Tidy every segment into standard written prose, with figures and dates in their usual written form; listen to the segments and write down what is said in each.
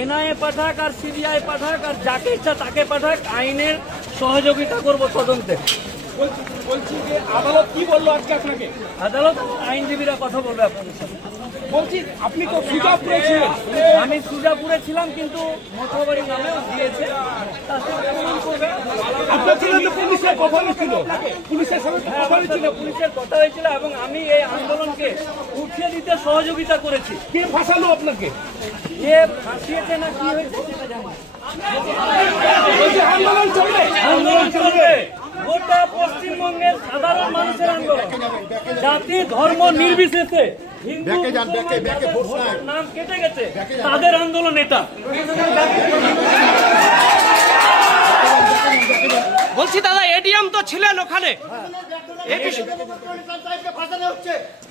NIA পাঠাক আর CBI পাঠাক আর যাকে ইচ্ছা তাকে পাঠাক, আইনের সহযোগিতা করব তদন্তে। বলছি যে আদালত কি বললো আজকে আপনাকে? আদালত আইনজীবীরা কথা বলবে আপনাদের সাথে। বলছি আপনি তো সুজাপুরে ছিলেন। আমি সুজাপুরে ছিলাম, কিন্তু মঠবাড়ি নামেও দিয়েছে। তার সাথে প্রমাণ করবে। আপনার ছিল তো পুলিশের কথা হয়েছিল, পুলিশের সঙ্গে কথা হয়েছিল, পুলিশের কথা হয়েছিল এবং আমি এই আন্দোলনকে উঠিয়ে দিতে সহযোগিতা করেছি। কে ফাঁসালো আপনাকে? কে ফাঁসিয়েছে না কি হয়েছে সেটা জানি না। বলছি আন্দোলন চলবে, আন্দোলন চলবে। গোটা পশ্চিমবঙ্গের সাধারণ মানুষের আন্দোলন, জাতি ধর্ম নির্বিশেষে হিন্দু মুসলমান যাদের ভোটার নাম কেটে গেছে তাদের আন্দোলন এটা। বলছি দাদা, এডিএম তো ছিলেন ওখানে,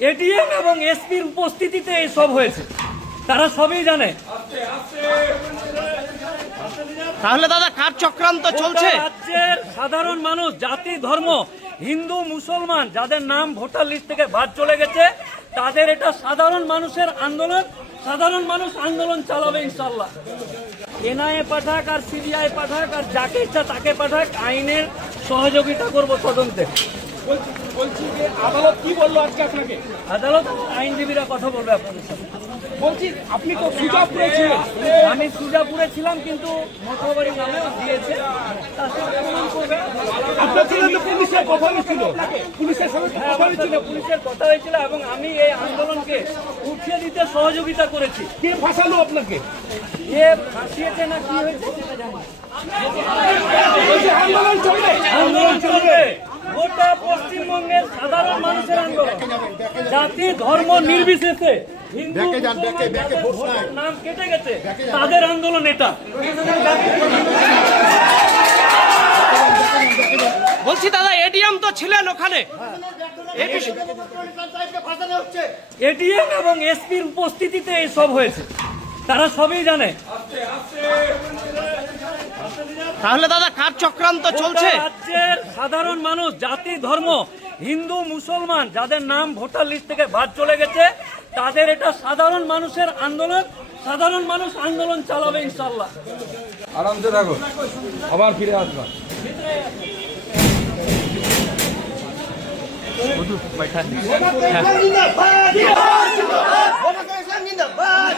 এটিএম এবং এসপির উপস্থিতিতে এই সব হয়েছে, তারা সবই জানে। তাহলে দাদা কার চক্রান্ত চলছে? রাজ্যের সাধারণ মানুষ, জাতি ধর্ম, হিন্দু মুসলমান যাদের নাম ভোটার লিস্ট থেকে বাদ চলে গেছে তাদের এটা সাধারণ মানুষের আন্দোলন। সাধারণ মানুষ আন্দোলন চালাবে ইনশাল্লাহ। এনআইএ পাঠাক আর সিবিআই পাঠাক আর যাকে ইচ্ছা তাকে পাঠাক, আইনের সহযোগিতা করব তদন্তে। বলছি যে আদালত কি বললো আজকে আপনাকে? আদালত আইনজীবীরা কথা বলবে আপনাদের সাথে। বলছি আপনি তো সুজাপুরে ছিলেন। আমি সুজাপুরে ছিলাম, কিন্তু মঠবাড়ি নামেও দিয়েছে। তার সাথে প্রমাণ করবে। আপনার ছিল তো পুলিশের কথা হয়েছিল, পুলিশের সঙ্গে কথা হয়েছিল, পুলিশের কথা হয়েছিল এবং আমি এই আন্দোলনকে উঠিয়ে দিতে সহযোগিতা করেছি। কে ফাঁসালো আপনাকে? কে ফাঁসিয়েছে না কি হয়েছে সেটা জানি না। বলছি আন্দোলন চলবে, আন্দোলন চলবে। গোটা পশ্চিমবঙ্গের সাধারণ মানুষের আন্দোলন, জাতি ধর্ম নির্বিশেষে হিন্দু মুসলমান যাদের ভোটার নাম কেটে গেছে তাদের আন্দোলন এটা। বলছি দাদা, এডিএম তো ছিলেন ওখানে, এটিএম এবং এসপির উপস্থিতিতে এই সব হয়েছে, তারা সবই জানে। তাহলে দাদা কার চক্রান্ত চলছে? রাজ্যের সাধারণ মানুষ, জাতি ধর্ম, হিন্দু মুসলমান যাদের নাম ভোটার লিস্ট থেকে বাদ চলে গেছে তাদের এটা সাধারণ মানুষের আন্দোলন। সাধারণ মানুষ আন্দোলন চালাবে ইনশাল্লাহ। আরামসে থাকো, আবার ফিরে আসবা। জিন্দাবাদ